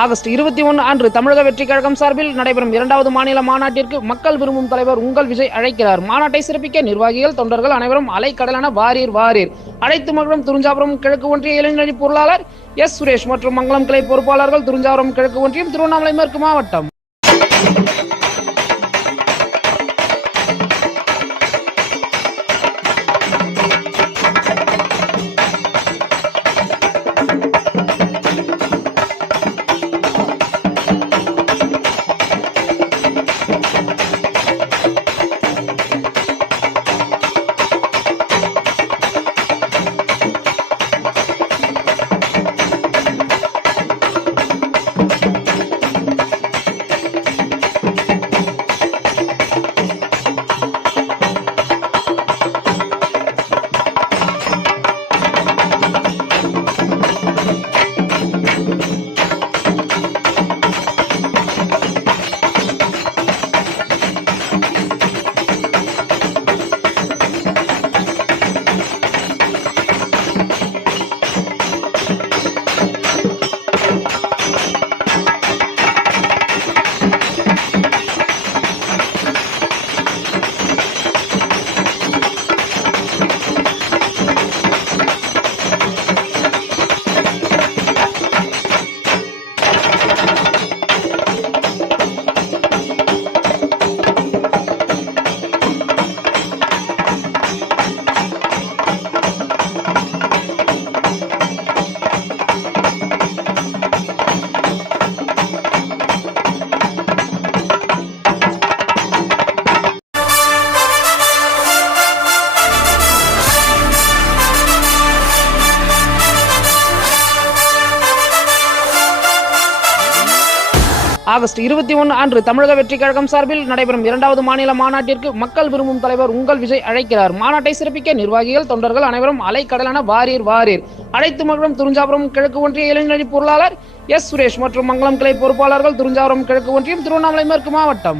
August 21 அன்று தமிழக வெற்றிக் கழகம் சார்பில் நடைபெறும் 2வது மாநில மாநாட்டிற்கு மக்கள் விரும்பும் தலைவர் உங்கள் விஜய் அழைக்கிறார். மாநாட்டை சிறப்பிக்க நிர்வாகிகள், தொண்டர்கள் அனைவரும் அலைக்கடலான வாரீர் வாரீர். அழைத்து மகிழும் துறிஞ்சாபுரம் கிழக்கு ஒன்றிய இளைஞரணி பொருளாளர் எஸ். சுரேஷ் மற்றும் மங்களம் கிளை பொறுப்பாளர்கள், துறிஞ்சாபுரம் கிழக்கு ஒன்றியம், திருவண்ணாமலை மேற்கு மாவட்டம். ஆகஸ்ட் 21 அன்று தமிழக வெற்றிக் கழகம் சார்பில் நடைபெறும் 2வது மாநில மாநாட்டிற்கு மக்கள் விரும்பும் தலைவர் உங்கள் விஜய் அழைக்கிறார். மாநாட்டை சிறப்பிக்க நிர்வாகிகள், தொண்டர்கள் அனைவரும் அலைக்கடலான வாரீர் வாரீர். அழைத்து மகிழும் துறிஞ்சாபுரம் கிழக்கு ஒன்றிய இளைஞரணி பொருளாளர் எஸ். சுரேஷ் மற்றும் மங்களம் கிளை பொறுப்பாளர்கள், துறிஞ்சாபுரம் கிழக்கு ஒன்றியம், திருவண்ணாமலை மேற்கு மாவட்டம்.